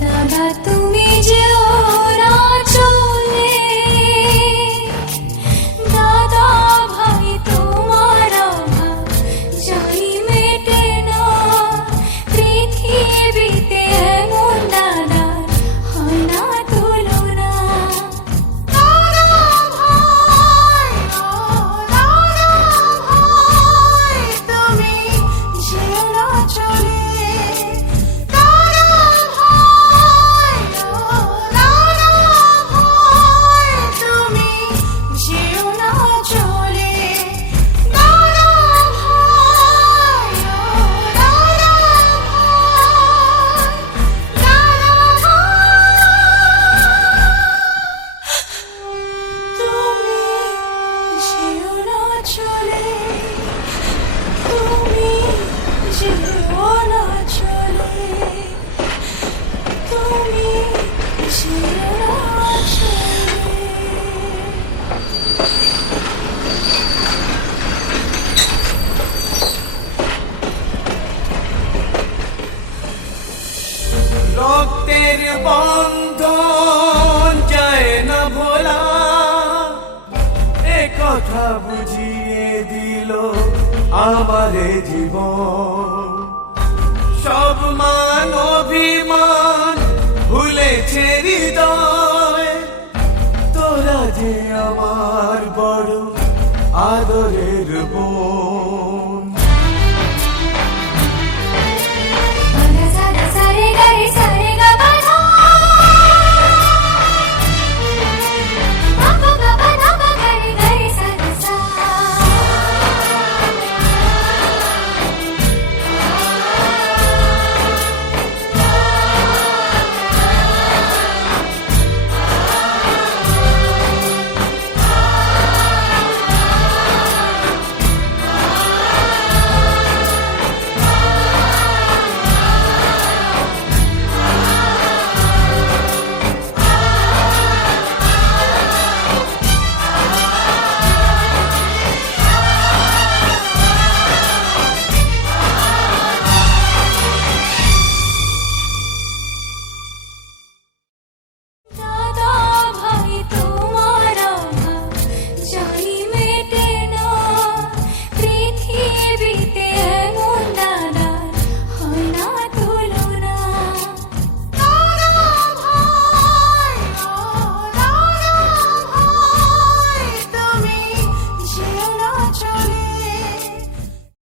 দাদা তুমি যেও না চলে, দাদা ভাই তোমার অভাব জানি মেটে না, পৃথিবীতে এমন দাদার হয় না তুলনা। দাদা ভাই, ও দাদা ভাই, তুমি যেও না চলে, দাদা ভাই, ও দাদা ভাই, তুমি যেও না চলে, দাদা ভাই, ও দাদা তুমি যেও না চলে, রক্তের বন্ধন যায় না ভোলা, এ কথা বুঝিয়ে দিল আমারে জীবন। সব মানব